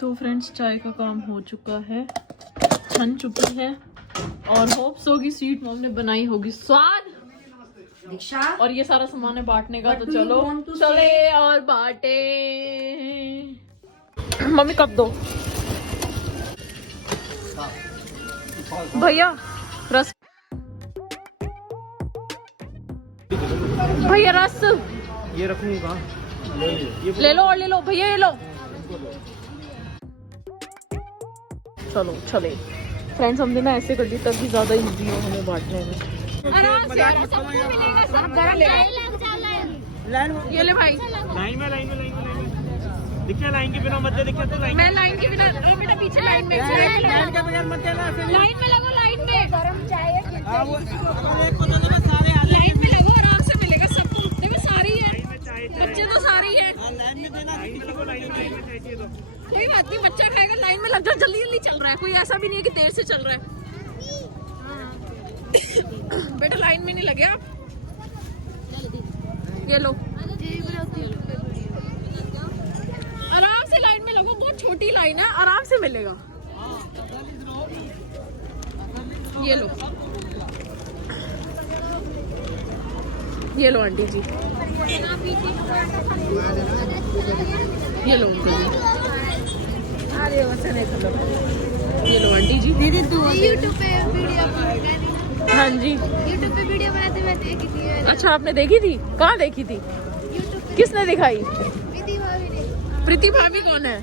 तो फ्रेंड्स चाय का काम हो चुका है, छन चुकी है और होप्स होगी स्वीट मॉम ने बनाई होगी स्वाद। और ये सारा सामान है बांटने का, तो चलो चले और बांटे। मम्मी कब दो भैया रस, भैया रस ये रखूंगी कहाँ? ले लो और ले लो भैया, ये लो। चलो चले फ्रेंड्स, हमने ना ऐसे कर दी तभी ज्यादा इजी हो हमें बांटने में। आराम से सबको मिलेगा, सब गरम ये ले भाई। लाइन में दिखे, लाइन के बिना मत दे, दिखे तो लाइन। मैं लाइन के बिना, बेटा पीछे लाइन में, लाइन के बगैर मत देना। लाइन में लगो, लाइन में गरम चाय है, सारे लाइन में लगो, आराम से मिलेगा सबको। देखो सारी है, बच्चे तो सारी है। लाइन में देना, लाइन में चाहिए तो कोई बात नहीं, बच्चा खाएगा, लाइन में लग जाओ, जल्दी जल्दी चल रहा है, कोई ऐसा भी नहीं है कि देर से चल रहा है। बेटा लाइन में नहीं लगे आप, ये लो आराम से लाइन में लगो, बहुत छोटी लाइन है, आराम से मिलेगा। ये लो, ये लो आंटी जी, ये लो अंकल जी, ये लो आंटी जी। दीदी तू यूट्यूब पे वीडियो, हाँ जी यूट्यूब पे वीडियो बनाते मैं देखी थी। अच्छा आपने देखी थी, कहाँ देखी थी, यूट्यूब पे किसने दिखाई? दीदी भाभी ने। प्रीति भाभी कौन है?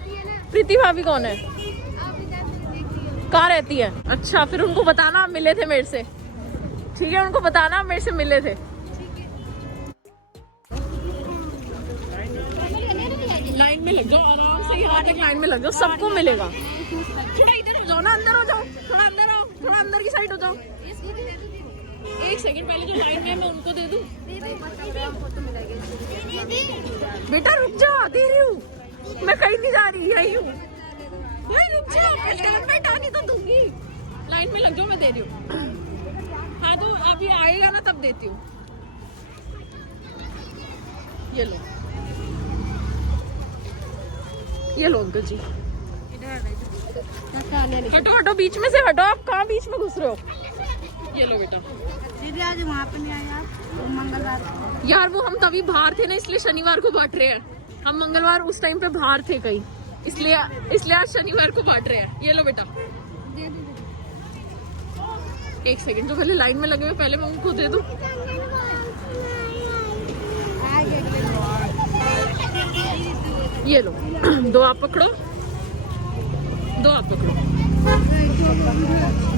प्रीति भाभी कौन है? आप भी देखती हो। कहाँ रहती है? अच्छा फिर उनको बताना आप मिले थे मेरे से, ठीक है, उनको बताना आप मेरे से मिले थे। लाइन में लग जाओ, आराम से यहाँ तक लाइन में लग जाओ, सबको मिलेगा। थोड़ा इधर हो जाओ ना, अंदर हो जाओ, थोड़ा अंदर आओ, थोड़ा अंदर की साइड हो जाओ। एक सेकंड पहले जो लाइन में है मैं उनको दे दूं। बेटा रुक जा, दे रही हूँ, मैं कहीं नहीं जा रही, यही हूँ। नहीं रुक जा, बैठानी तो दूंगी। लाइन में लग जाओ, मैं दे रही हूँ। हाँ तो अभी आएगा ना तब देती हूँ। ये लो, ये लो अंकल जी। हटो हटो, बीच में से हटो, आप कहाँ बीच में घुस रहे हो? ये लो बेटा। दीदी आज वहाँ पे नहीं आया मंगलवार यार वो हम तभी बाहर थे ना, इसलिए शनिवार को बांट रहे हैं। हम मंगलवार उस टाइम पे बाहर थे कहीं, इसलिए आज शनिवार को बांट रहे हैं। ये लो बेटा। एक सेकंड, जो पहले लाइन में लगे हुए पहले मैं उनको दे दूं। ये लो दो आप पकड़ो, दो आप पकड़ो,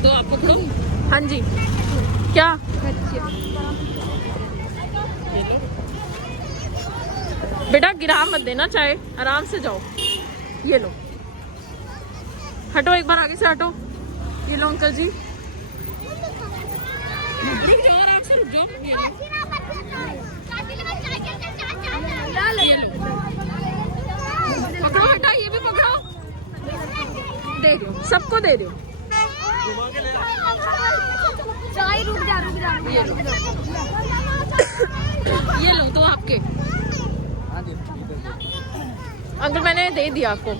दो आप पकड़ो। हाँ जी क्या? ये लो बेटा, गिरा मत देना चाहे, आराम से जाओ। ये लो, हटो एक बार आगे से हटो। ये लो अंकल जी, रुक जाओ, आराम से रुक जाओ। ये लो पकड़ो, हटा, ये भी पकड़ो, दे दो, सबको दे दो। चाय रुक जा ये लो, ये लो तो आपके अंकल, मैंने दे दिया आपको।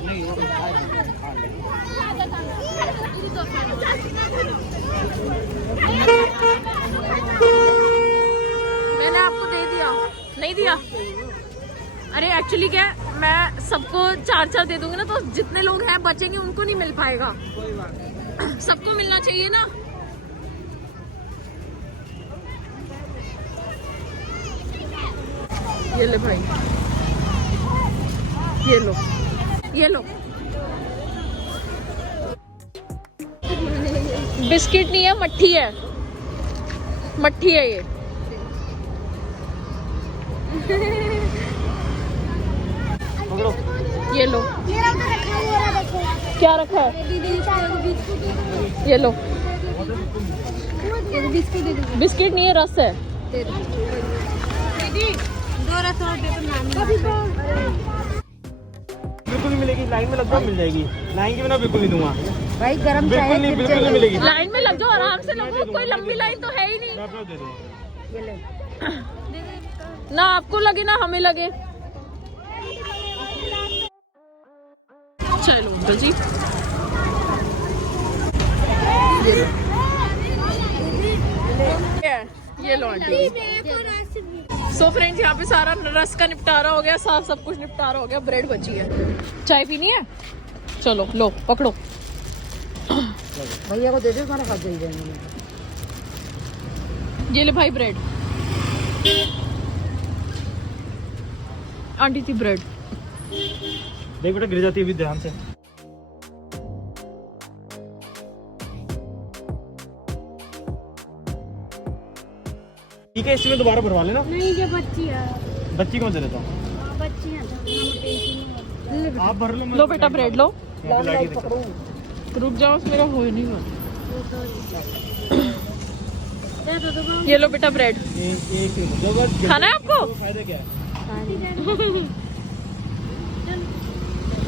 मैंने आपको दे दिया, नहीं दिया? अरे एक्चुअली क्या है, मैं सबको 4-4 दे दूंगी ना, तो जितने लोग हैं बचेंगे उनको नहीं मिल पाएगा, सबको मिलना चाहिए ना। ये ले भाई, ये लो, ये लो। बिस्किट नहीं है, मट्ठी है, मट्ठी है ये। ये लो, क्या रखा है? ये लो, बिस्किट नहीं है, रस है। बिल्कुल नहीं मिलेगी, लाइन में लग जाओ मिल जाएगी, लाइन के बिना बिल्कुल नहीं दूंगा भाई। गरम चाय बिल्कुल नहीं मिलेगी। लाइन में लग जाओ, आराम से लगो, कोई लंबी लाइन तो है ही नहीं ना, आपको लगे ना हमें लगे। चाय लो अंकल जी। ये लो आंटी। सो फ्रेंड्स यहाँ पे सारा रस का निपटारा हो गया, सब कुछ निपटारा हो गया, ब्रेड बची है। चाय पीनी है? चलो लो पकड़ो। भैया को दे दो, हमारा खा जाएगा। ये ले भाई ब्रेड। आंटी थी ब्रेड। देख बेटा गिर जाती है, भी ध्यान से। ठीक है, इसमें दोबारा भरवा लेना। नहीं, ये बच्ची है। बच्ची कौन से देता हूँ? बच्ची है आप भर लो। लो बेटा ब्रेड लो। लाइट देखो। रुक जाओ, मेरा हो ही नहीं हुआ। ये लो बेटा ब्रेड। खाना है आपको? फायदा क्या है?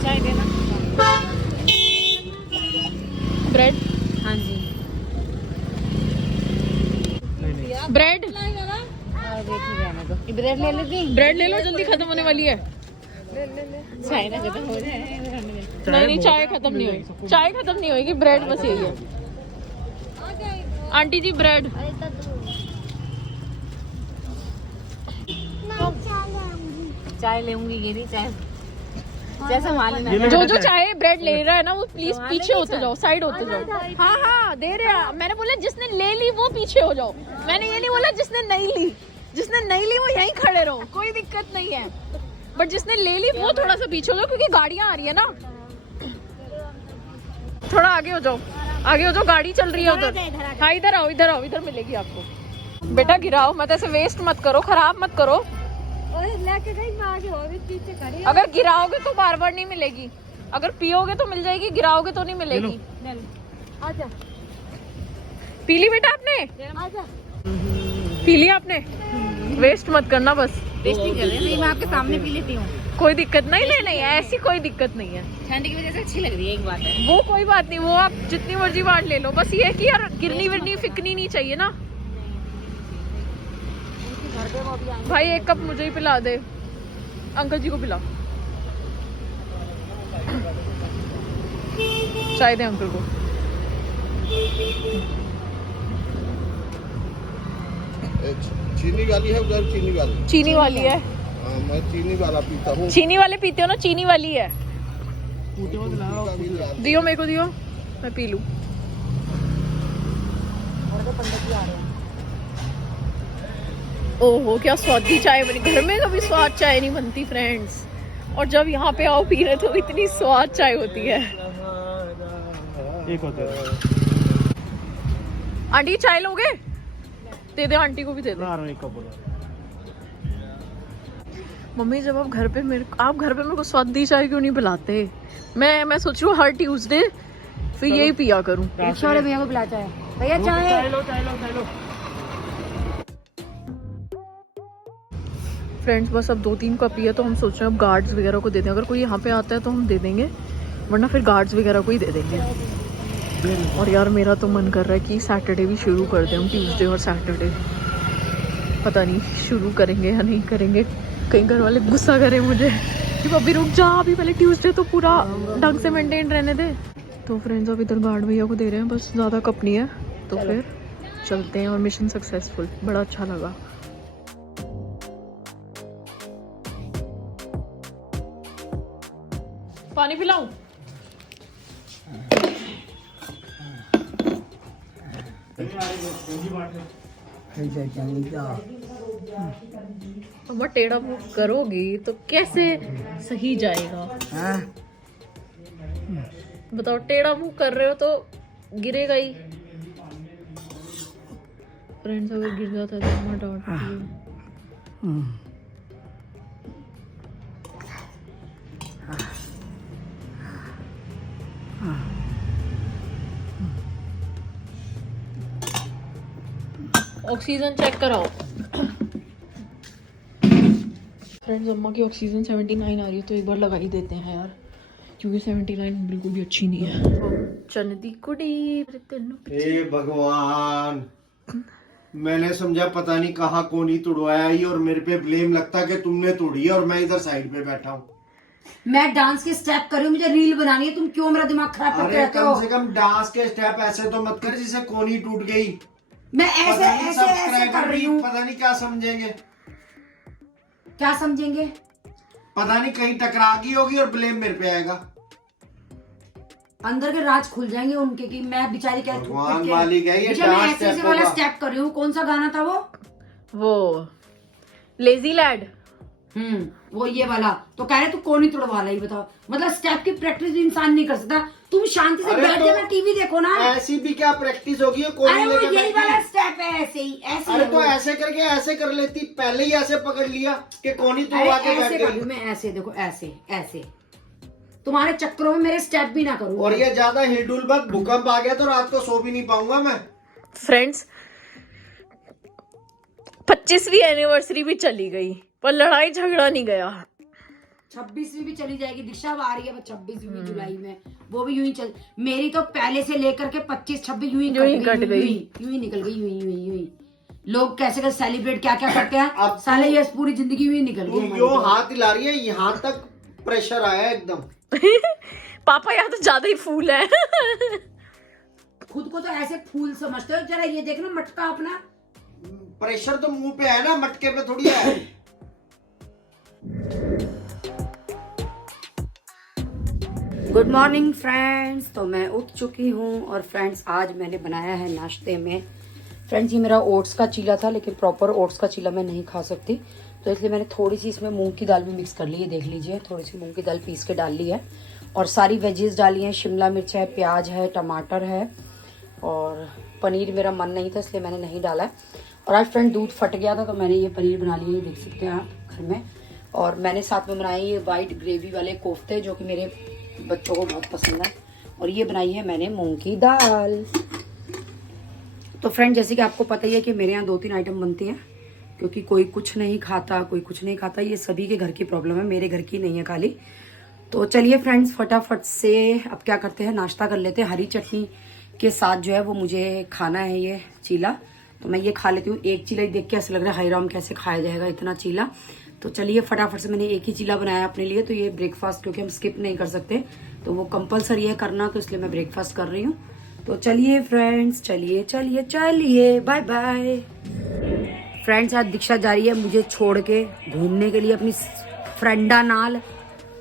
चाय देना। ब्रेड। हाँ जी। ब्रेड ब्रेड ले लेती। ब्रेड ले लो, जल्दी खत्म होने वाली है। चाय ना खत्म हो जाए। नहीं चाय खत्म नहीं होगी, चाय खत्म नहीं होगी, ब्रेड बस यही है। आंटी जी ब्रेड। चाय लेंगी, ये नहीं चाय जैसा मालूम। जो चाय ब्रेड ले रहा है ना, वो प्लीज पीछे होते जाओ, साइड होते जाओ। हाँ हाँ दे रहे हैं। मैंने बोला जिसने ले ली वो पीछे हो जाओ, मैंने ये नहीं बोला जिसने नहीं ली। जिसने नहीं ली वो यहीं खड़े रहो, कोई दिक्कत नहीं है। बट जिसने ले ली वो थोड़ा सा पीछे हो जाओ, क्योंकि गाड़ियां आ रही है ना। थोड़ा आगे हो जाओ, आगे हो जाओ, गाड़ी चल रही है उधर। हाँ इधर आओ, इधर आओ, इधर मिलेगी आपको। बेटा गिराओ मत, ऐसे वेस्ट मत करो, खराब मत करो। लेके गई मैं आगे हो गई, पीछे खड़ी। अगर गिराओगे तो बार बार नहीं मिलेगी, अगर पियोगे तो मिल जाएगी, गिराओगे तो नहीं मिलेगी। आजा पी ली बेटा आपने? आजा। पी ली आपने? वेस्ट मत करना बस। वेस्ट नहीं कर रही, नहीं मैं आपके सामने पी लेती हूँ। कोई दिक्कत नहीं, नहीं नहीं ऐसी कोई दिक्कत नहीं है। ठंड की वजह से अच्छी लग रही है, एक बात है। वो कोई बात नहीं, वो आप जितनी मर्जी बार ले लो, बस ये है कि यार गिरनी विरनी फिकनी नहीं चाहिए ना। भाई एक कप मुझे ही पिला दे, अंकल जी को पिला। चाय दे अंकल को। चीनी वाली है उधर, चीनी वाली। चीनी वाली है। हाँ, मैं चीनी वाला पीता हूँ। चीनी वाले पीते हो ना, चीनी वाली है। दियो मेरे को, दियो मैं पी लूं। ओहो क्या स्वादी चाय बनी। घर में कभी स्वाद चाय नहीं बनती फ्रेंड्स, और जब यहाँ पे आओ पीने तो इतनी स्वाद चाय होती है। एक होता है। आंटी चाय लोगे? दे दे, आंटी को भी दे दे। एक कप बोलो। मम्मी जब आप घर पे मेरे को स्वादी चाय क्यों नहीं पिलाते? मैं सोच रही हूँ हर ट्यूसडे फिर यही पिया करूँ। छोड़े भैया को पिला चाय। भैया चाय। चाय लो। फ्रेंड्स बस अब 2-3 कप ही है, तो हम सोच रहे हैं अब गार्ड्स वगैरह को दे दें। अगर कोई यहाँ पे आता है तो हम दे देंगे, वरना फिर गार्ड्स वगैरह को ही दे देंगे। और यार मेरा तो मन कर रहा है कि सैटरडे भी शुरू कर दें हम, ट्यूसडे और सैटरडे। पता नहीं शुरू करेंगे या नहीं करेंगे, कहीं घर वाले गुस्सा करें मुझे कि अभी रुक जा, अभी पहले ट्यूसडे तो पूरा ढंग से मेंटेन रहने दे। तो फ्रेंड्स अब इधर गार्ड भैया को दे रहे हैं, बस ज़्यादा कप नहीं है, तो फिर चलते हैं। और मिशन सक्सेसफुल, बड़ा अच्छा लगा। पानी पिलाऊं? अब टेढ़ा मुंह करोगी तो कैसे सही जाएगा? बताओ, टेढ़ा मुंह कर रहे हो तो गिरेगा ही। फ्रेंड्स अगर गिर जाता है तो मैं डांटती हूँ। ऑक्सीजन चेक कराओ। फ्रेंड्स अम्मा की ऑक्सीजन 79 आ रही है, तो एक बार लगा ही देते हैं यार, क्योंकि 79 बिल्कुल भी अच्छी नहीं है। चंदी कुड़ी हे भगवान, मैंने समझा पता नहीं कहाँ कोनी तुड़वाया ही, और मेरे पे ब्लेम लगता कि तुमने तोड़ी है और मैं इधर साइड पे बैठा हूँ। मैं डांस के स्टेप कर रही हूँ, मुझे रील बनानी है, तुम क्यों मेरा दिमाग खराब करते अरे रहते हो? कम से कम डांस के स्टेप ऐसे तो मत कर जिसे कोनी टूट गई। मैं ऐसे पता नहीं ऐसे ऐसे सब्सक्राइबर कर रही भी हूँ। पता नहीं क्या समझेंगे, क्या समझेंगे? पता नहीं कहीं टकरा गई होगी और ब्लेम मेरे पे आएगा। अंदर के राज खुल जाएंगे उनके कि मैं बेचारी क्या भगवान मालिक है, ये मैं डांस ऐसे ऐसे स्टेप वाला होगा। स्टेप कर रही हूँ। कौन सा गाना था वो लेजी लैड। वो ये वाला तो कह रहे तू कौन ही तोड़वा रहा है, बताओ। मतलब स्टेप की प्रैक्टिस इंसान नहीं कर सकता। तुम शांति से अरे बैठ तो के ना टीवी देखो ना। ऐसी भी क्या प्रैक्टिस होगी, कोनी अरे वो लेके यही बैठी। वाला स्टेप है, ऐसे ही ऐसे अरे ही तो वो। ऐसे करके ऐसे कर लेती, पहले ही ऐसे पकड़ लिया कि कोनी अरे तोड़वा के बैठ ऐसे कर रही गई। हूँ मैं, ऐसे देखो, ऐसे ऐसे। तुम्हारे चक्करों में मेरे स्टेप भी ना करूँ। और ये ज्यादा हिलडुल मत, भूकंप आ गया तो रात को सो भी नहीं पाऊंगा मैं। फ्रेंड्स 25वीं एनिवर्सरी भी चली गई पर लड़ाई झगड़ा नहीं गया। 26वीं भी चली जाएगी, दीक्षा अब आ रही है 26वीं जुलाई में, वो भी यूं ही चल। मेरी तो पहले से लेकर के 25-26 यूं ही कट गई, यूं ही निकल गई, यूं ही। लोग कैसे कैसे सेलिब्रेट क्या क्या करते हैं, अब साले ये पूरी जिंदगी यूं ही निकल तू गई। यो हाथ हिला रही है, यहाँ तक प्रेशर आया एकदम। पापा यहाँ तो ज्यादा ही फूल है। खुद को तो ऐसे फूल समझते हो, जरा ये देखना मटका अपना। प्रेशर तो मुंह पे है ना, मटके पे थोड़ी है। Good morning friends. तो मैं उठ चुकी हूँ और फ्रेंड्स आज मैंने बनाया है नाश्ते में। फ्रेंड्स ये मेरा ओट्स का चीला था, लेकिन प्रॉपर ओट्स का चीला मैं नहीं खा सकती, तो इसलिए मैंने थोड़ी सी इसमें मूंग की दाल भी मिक्स कर ली है। देख लीजिए, थोड़ी सी मूंग की दाल पीस के डाल ली है और सारी वेजेस डाली हैं। शिमला मिर्च है, प्याज है, टमाटर है और पनीर मेरा मन नहीं था इसलिए मैंने नहीं डाला है। और आज फ्रेंड दूध फट गया था तो मैंने ये पनीर बना लिया, ये देख सकते हैं आप घर में। और मैंने साथ में बनाए ये वाइट ग्रेवी वाले कोफ्ते जो कि मेरे बच्चों को बहुत पसंद है। और ये बनाई है मैंने मूंग की दाल। तो फ्रेंड जैसे कि आपको पता ही है कि मेरे यहाँ 2-3 आइटम बनती हैं, क्योंकि कोई कुछ नहीं खाता, कोई कुछ नहीं खाता। ये सभी के घर की प्रॉब्लम है, मेरे घर की नहीं है खाली। तो चलिए फ्रेंड्स फटाफट से अब क्या करते हैं, नाश्ता कर लेते हैं। हरी चटनी के साथ जो है वो मुझे खाना है ये चीला, तो मैं ये खा लेती हूँ। एक चीला ही देख के ऐसा लग रहा है हाय राम कैसे खाया जाएगा इतना चीला। तो चलिए फटाफट से, मैंने एक ही चीला बनाया अपने लिए, तो ये ब्रेकफास्ट क्योंकि हम स्किप नहीं कर सकते तो वो कंपलसरी है करना, तो इसलिए मैं ब्रेकफास्ट कर रही हूँ। तो चलिए फ्रेंड्स, चलिए चलिए चलिए, बाय बाय। फ्रेंड्स आज दीक्षा जा रही है मुझे छोड़ के घूमने के लिए अपनी फ्रेंडा नाल।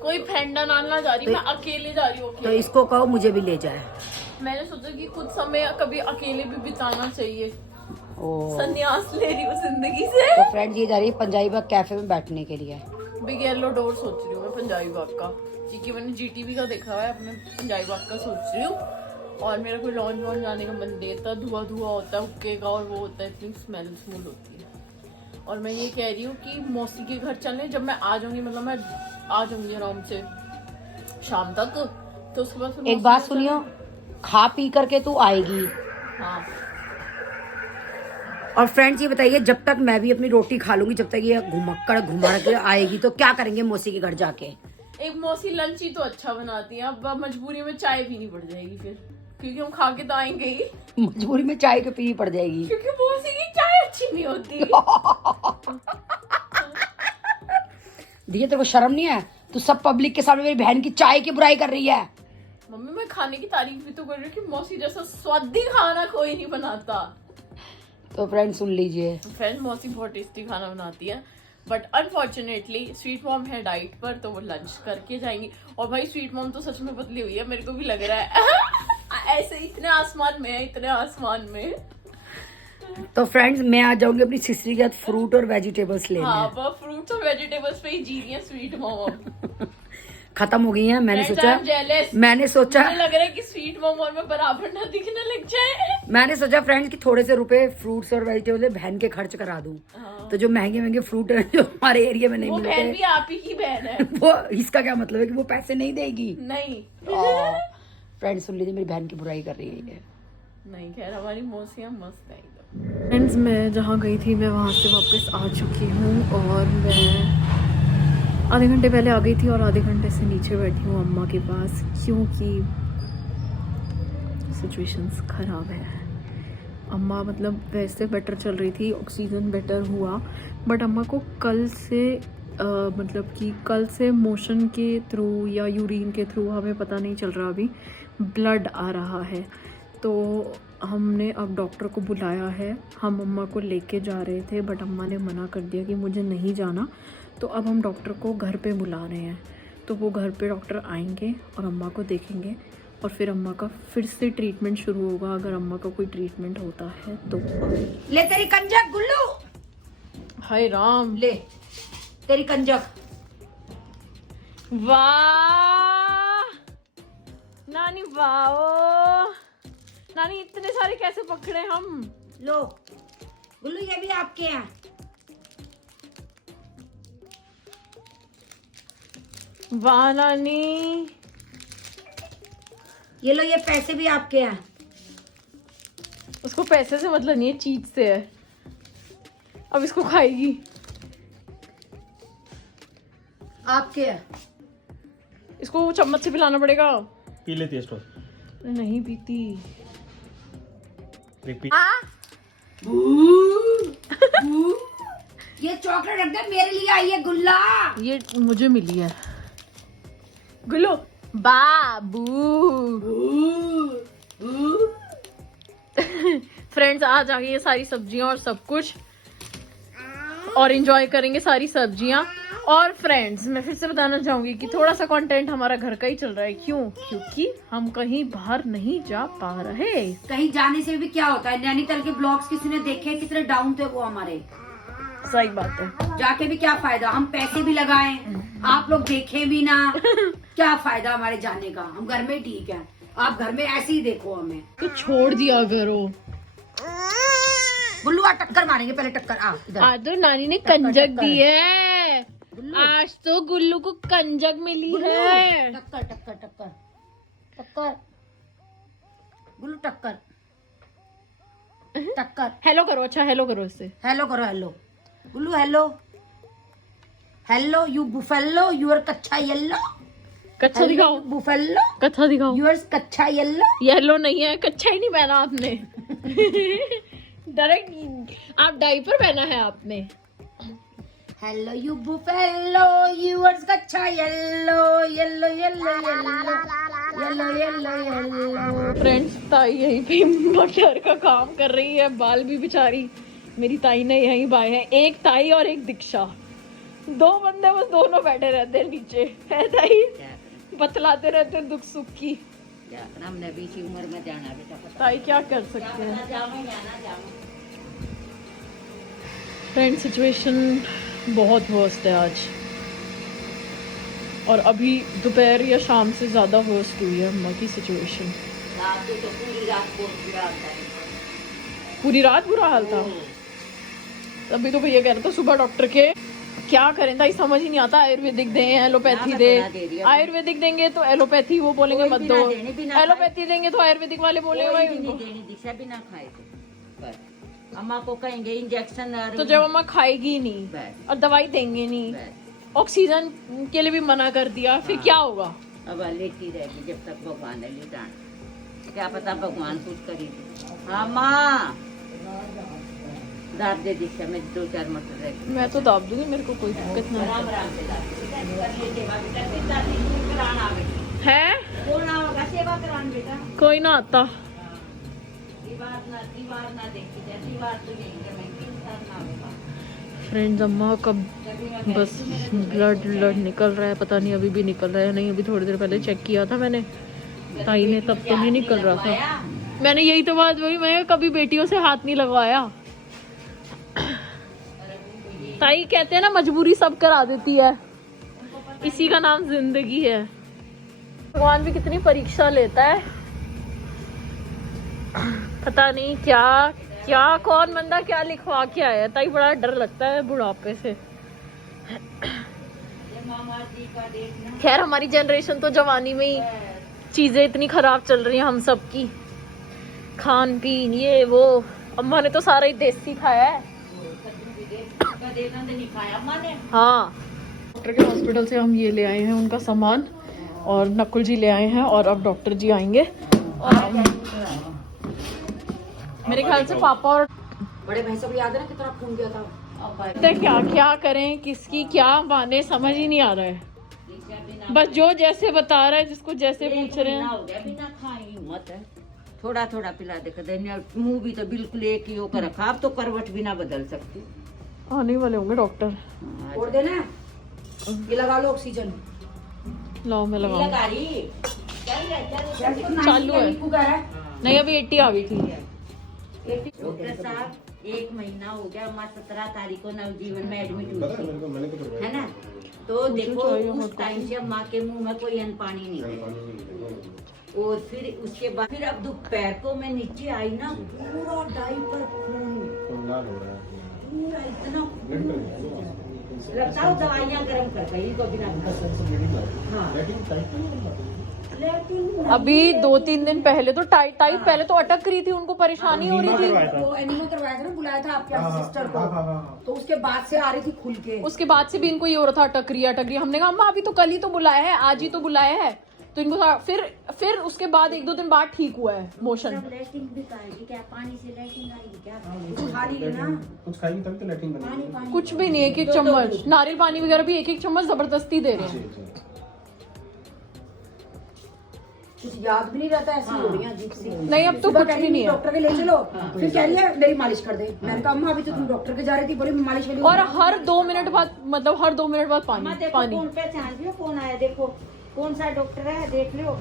कोई फ्रेंडा नाल ना जा रही, मैं अकेले जा रही हूँ। तो इसको कहो मुझे भी ले जाए। मैंने सोचा कि कुछ समय कभी अकेले भी बिताना चाहिए। ओ संन्यास ले रही हूँ जिंदगी से। तो फ्रेंड्स ये जा रही है पंजाबी बाग कैफे में बैठने के लिए। बिग येलो डोर सोच रही हूँ मैं पंजाबी बाग का, क्योंकि मैंने जीटीवी का देखा हुआ है, अपने पंजाबी बाग का सोच रही हूँ। और मेरा कोई लॉन्च वॉन्च जाने का मन नहीं, इतना धुआं धुआं होता है हुक्के का और वो होता है, इतनी स्मेल होती है। और मैं ये कह रही हूँ कि मौसी के घर चलने, जब मैं आ जाऊंगी, मतलब मैं आ जाऊंगी आराम से शाम तक, तो उसके बाद एक बात सुनियो, खा पी करके तू आएगी। हाँ। और फ्रेंड्स ये बताइए, जब तक मैं भी अपनी रोटी खा लूंगी, जब तक ये घुमक्कड़ घुमा के आएगी तो क्या करेंगे मौसी के घर जाके? एक मौसी लंच ही तो अच्छा बनाती है, अब मजबूरी में चाय पीनी पड़ जाएगी फिर, क्योंकि हम खा के तो आएंगे ही। मजबूरी में चाय के पीनी पड़ जाएगी, क्योंकि मौसी की चाय अच्छी नहीं होती। दिया तेरे को शर्म नहीं है? तू सब पब्लिक के सामने मेरी बहन की चाय की बुराई कर रही है। मम्मी मैं खाने की तारीफ भी तो कर रही हूँ कि मौसी जैसा स्वादी खाना कोई नहीं बनाता। तो फ्रेंड सुन लीजिए, फ्रेंड मौसी बहुत टेस्टी खाना बनाती है, बट अनफॉर्चुनेटली स्वीट मॉम है डाइट पर, तो वो लंच करके जाएंगी। और भाई स्वीट मॉम तो सच में पतली हुई है, मेरे को भी लग रहा है। ऐसे इतने आसमान में है, इतने आसमान में। तो फ्रेंड्स मैं आ जाऊंगी अपनी सिस्टर के साथ फ्रूट और वेजिटेबल्स लेने। हाँ वो फ्रूट्स और वेजिटेबल्स पे ही जी रही है स्वीट मॉम। खत्म हो गई है। मैंने मुझे लग रहा है कि स्वीट मॉम और मैं बराबर ना दिखने लग जाए। मैंने सोचा फ्रेंड्स कि थोड़े से रुपए फ्रूट्स और वेजिटेबल बहन के खर्च करा दूं। तो जो महंगे महंगे फ्रूट है जो हमारे एरिया में नहीं वो मिलते, बहन भी आप ही की बहन है। वो इसका क्या मतलब है कि वो पैसे नहीं देगी? नहीं फ्रेंड्स सुन लीजिए, मेरी बहन की बुराई कर रही है ये। नहीं, खैर हमारी मौसियाँ मस्त है। फ्रेंड्स मैं जहाँ गई थी मैं वहाँ से वापस आ चुकी हूँ और मैं आधे घंटे पहले आ गई थी और आधे घंटे से नीचे बैठी हूँ अम्मा के पास, क्योंकि सिचुएशंस ख़राब है। अम्मा मतलब वैसे बेटर चल रही थी, ऑक्सीजन बेटर हुआ, बट अम्मा को कल से मतलब कि कल से मोशन के थ्रू या यूरिन के थ्रू हमें पता नहीं चल रहा, अभी ब्लड आ रहा है। तो हमने अब डॉक्टर को बुलाया है। हम अम्मा को लेके जा रहे थे बट अम्मा ने मना कर दिया कि मुझे नहीं जाना। तो अब हम डॉक्टर को घर पे बुला रहे हैं। तो वो घर पे डॉक्टर आएंगे और अम्मा को देखेंगे और फिर अम्मा का फिर से ट्रीटमेंट शुरू होगा, अगर अम्मा का कोई ट्रीटमेंट होता है तो। ले तेरी कंजक गुल्लू, हाय राम, ले तेरी कंजक। वाह नानी, वाह नानी, इतने सारे कैसे पकड़े हम? लो गुल्लू, ये भी आपके हैं। वाह नानी, ये लो, ये पैसे भी आपके हैं। उसको पैसे से मतलब नहीं है, चीज से है। अब इसको खाएगी। आपके हैं। इसको चम्मच से पिलाना पड़ेगा। पी लेती है स्टोर। नहीं पीती। देख पी। ये चॉकलेट रख दे, मेरे लिए आई है गुल्ला। ये मुझे मिली है। गुल्लू बाबू। फ्रेंड्स, आज आ गई ये सारी सब्जियां और सब कुछ, और एंजॉय करेंगे सारी सब्जियां। और फ्रेंड्स, मैं फिर से बताना चाहूंगी कि थोड़ा सा कंटेंट हमारा घर का ही चल रहा है। क्यों? क्योंकि हम कहीं बाहर नहीं जा पा रहे। कहीं जाने से भी क्या होता है, नैनीताल के ब्लॉग्स किसी ने देखे, कितने डाउन थे वो हमारे। सही बात है। जाके भी क्या फायदा, हम पैसे भी लगाएं, आप लोग देखें भी ना, क्या फायदा हमारे जाने का। हम घर में ठीक है, आप घर में ऐसे ही देखो हमें। तो छोड़ दिया करो। गुल्लू आ, टक्कर मारेंगे, पहले टक्कर आ इधर। आज तो नानी ने कंजक दी है। आज तो गुल्लू को कंजक मिली है। टक्कर टक्कर टक्कर टक्कर, गुल्लू टक्कर टक्कर। हेलो करो, अच्छा हेलो करो इससे। हेलो करो, hello Gullu, hello hello. You buffalo, your कच्चा येलो। कच्चा दिखाओ, बुफेलो, कच्चा दिखाओ। यूर कच्चा येलो। येलो नहीं है, कच्चा ही नहीं पहना आपने। डायरेक्ट आप डाइपर पहना है आपने। हेलो यू बुफेलो, यूर कच्चा yellow, yellow yellow yellow yellow yellow yellow. Friends, ताई यहीं पे बटर का काम कर रही है, बाल भी बेचारी मेरी ताई ने यहीं बाए हैं। एक ताई और एक दीक्षा, दो बंदे बस, दोनों बैठे रहते हैं नीचे। है ताई, बतलाते रहते हैं दुख सुख की। हमने भी इसी उम्र में जाना बेटा। ताई क्या कर सकते हैं। फ्रेंड, सिचुएशन बहुत वर्स्ट है आज, और अभी दोपहर या शाम से ज्यादा वर्स्ट हुई है अम्मा की सिचुएशन। पूरी रात बुरा हाल था। अभी तो भैया कह रहे थे सुबह डॉक्टर के, क्या करें ताई समझ ही नहीं आता। आयुर्वेदिक दे, एलोपैथी दे। आयुर्वेदिक देंगे तो एलोपैथी वो बोलेंगे मत दो, एलोपैथी देंगे तो आयुर्वेदिक वाले बोलेंगे दिशा भी ना खाए थे। अम्मा को कहेंगे इंजेक्शन, तो जब अम्मा खाएगी नहीं और दवाई देंगे नहीं, ऑक्सीजन के लिए भी मना कर दिया, फिर क्या होगा? अब लेटी रहेगी जब तक भगवान ने लिटान। क्या पता भगवान कुछ करेगी। हाँ माँ, दाब दे दिशा में 2-4 मटर रहेगी। मैं तो दाब दूंगी, मेरे को कोई दिक्कत नहीं राम राम से है। कौन आओगा सेवा करान बेटा? कोई ना आता। दीवार ना देखी जाए, दीवार तो यही है, इंसान ना होगा। फ्रेंड्स, अम्मा का बस ब्लड निकल रहा है, पता नहीं अभी भी निकल रहा है नहीं। अभी थोड़ी देर पहले चेक किया था मैंने ताई ने, तब तो नहीं निकल रहा था। मैंने यही तो बात वही, मैं कभी बेटियों से हाथ नहीं लगवाया। ताई कहते हैं ना, मजबूरी सब करा देती है, इसी का नाम जिंदगी है। भगवान भी कितनी परीक्षा लेता है, पता नहीं क्या क्या कौन बंदा क्या लिखवा के आया। ताई बड़ा डर लगता है बुढ़ापे से। खैर, हमारी जनरेशन तो जवानी में ही चीजें इतनी खराब चल रही हैं हम सबकी, खान पीन ये वो। अम्मा ने तो सारा ही देसी खाया है। हाँ, डॉक्टर के हॉस्पिटल से हम ये ले आए हैं उनका सामान, और नकुल जी ले आए हैं, और अब डॉक्टर जी आएंगे। और मेरे ख्याल से पापा और बड़े भैंसों को याद है ना कितना खून गया था। क्या क्या करें, किसकी क्या माने, समझ ही नहीं आ रहा है। बस जो जैसे बता रहा है, जिसको जैसे पूछ रहे हैं। हो गया बिना खाए हिम्मत है, थोड़ा थोड़ा पिला दे कर, मुंह भी तो बिल्कुल एक ही होकर रखा, अब तो करवट भी ना बदल सकती। आने वाले होंगे डॉक्टर। और देना ये लगा लो ऑक्सीजन। लाओ मैं लगाऊं। लगा रही चालू है। नहीं अभी 80 आ गई थी। डॉक्टर साहब 1 महीना हो गया, माँ 17 तारीख को नवजीवन में एडमिट हुई थी, है ना। तो देखो उस टाइम से माँ के मुंह में कोई अन्न पानी नहीं है। और फिर उसके बाद फिर अब दोपहर को मैं नीचे आई ना, पूरा डायपर खून, पूरा इतना लगता है दवाइयाँ गर्म कर गई को बिना। अभी 2-3 दिन पहले तो टाइट पहले तो अटक रही थी, उनको परेशानी हो रही थी। वो एनिमो करवाया था ना, बुलाया था आपके सिस्टर को, तो उसके बाद से आ रही थी खुल के। उसके बाद से भी इनको ये हो रहा था अटक रही है। हमने कहा अम्मा अभी तो कल ही तो बुलाया है, आज ही तो बुलाया है, तो इनको फिर उसके बाद 1-2 दिन बाद ठीक हुआ है मोशन। लैट्रिन भी खाएगी क्या? पानी से लैट्रिन आएगी क्या? कुछ खा रही है ना, कुछ खाएगी तभी तो लैट्रिन बनेगी। कुछ भी नहीं, 1-1 चम्मच नारियल पानी वगैरह भी 1-1 चम्मच जबरदस्ती दे रहे हैं। कुछ याद भी नहीं रहता, ऐसी हो रही है अजीब सी। नहीं अब तो कुछ भी नहीं है। डॉक्टर के ले चलो, फिर कह रही है मेरी मालिश कर दे। मैंने कहा अम्मा अभी तो तुम डॉक्टर के जा रही थी, बोली मालिश वाली। और हर 2 मिनट बाद, मतलब हर 2 मिनट बाद पानी पानी। कौन पहचान लियो कौन आया, देखो कौन सा डॉक्टर है, देख लो।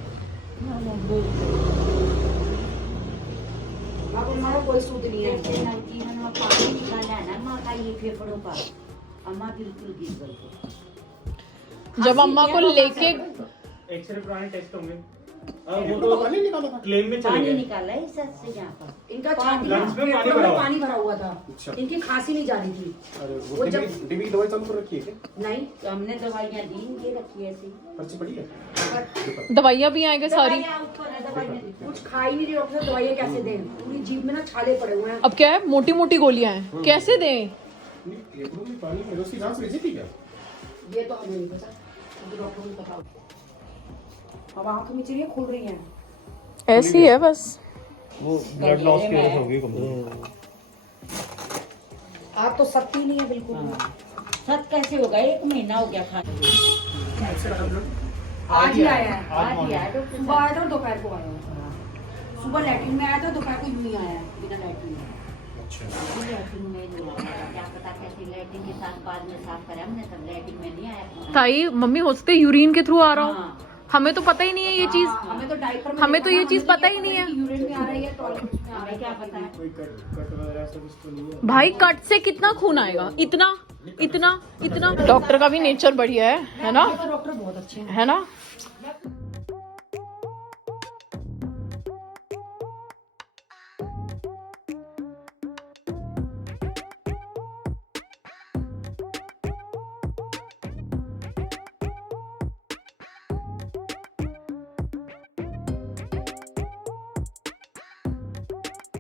अब हमारा कोई सूद नहीं है। जीवन में पानी निकाला है ना माँ का, ये फेफड़ों का। अम्मा बिल्कुल गिर गई। जब अम्मा को लेके एक्सरे पुराने टेस्ट होंगे, वो तो क्लेम में चले पानी गए। निकाला है सर से यहाँ पर। इनका छाती लंग्स में पानी भरा हुआ था, इनकी खांसी नहीं जा रही थी। वो जब टीबी की दवाई चालू कर रखी है क्या? नहीं, तो हमने दवाइयाँ दी, ये रखी ऐसी पर्ची पड़ी है? दवाइयाँ भी आएंगे सारी। दवाइयाँ ऊपर है, दवाइयाँ दी। कुछ खा ही नहीं रही डॉक्टर, दवाइयाँ कैसे दें? पूरी जीभ में ना छाले पड़े हुए हैं। अब क्या है, मोटी मोटी गोलियां हैं, कैसे दें? एक रूम में पानी में उसकी जांच भेजी थी क्या? ये तो हमें नहीं पता, तो डॉक्टर को पता। अब आँख मिच रही है, खुल रही है। ऐसी है बस। वो ब्लड लॉस की वजह से हो गई कमजोर। आप तो सकती नहीं है बिल्कुल। सत कैसे होगा? 1 महीना हो गया खाने। आज ही आया है, आज ही आया डॉक्टर सुबह आया था और दोपहर को आया। सुबह लैट्रिन में आया था, दोपहर को यूं ही आया है बिना लैट्रिन में। अच्छा, लैट्रिन में नहीं आया, क्या पता कैसे लैट्रिन के साथ बाद में साफ करा हमने, तब लैट्रिन में नहीं आया। ताई मम्मी हो सकते यूरिन के थ्रू आ रहा हूँ, हाँ। हमें तो पता ही नहीं है ये चीज। हमें तो डायपर में हमें तो ये देखा, चीज हमें पता ही नहीं है। यूरिन में आ रही है, टॉयलेट में आ हमें रही क्या है। पता है? कोई कट वगैरह ऐसा कुछ तो नहीं है? भाई कट से कितना खून आएगा? इतना इतना इतना। डॉक्टर का भी नेचर बढ़िया है ना? डॉक्टर बहुत अच्छे हैं। है ना?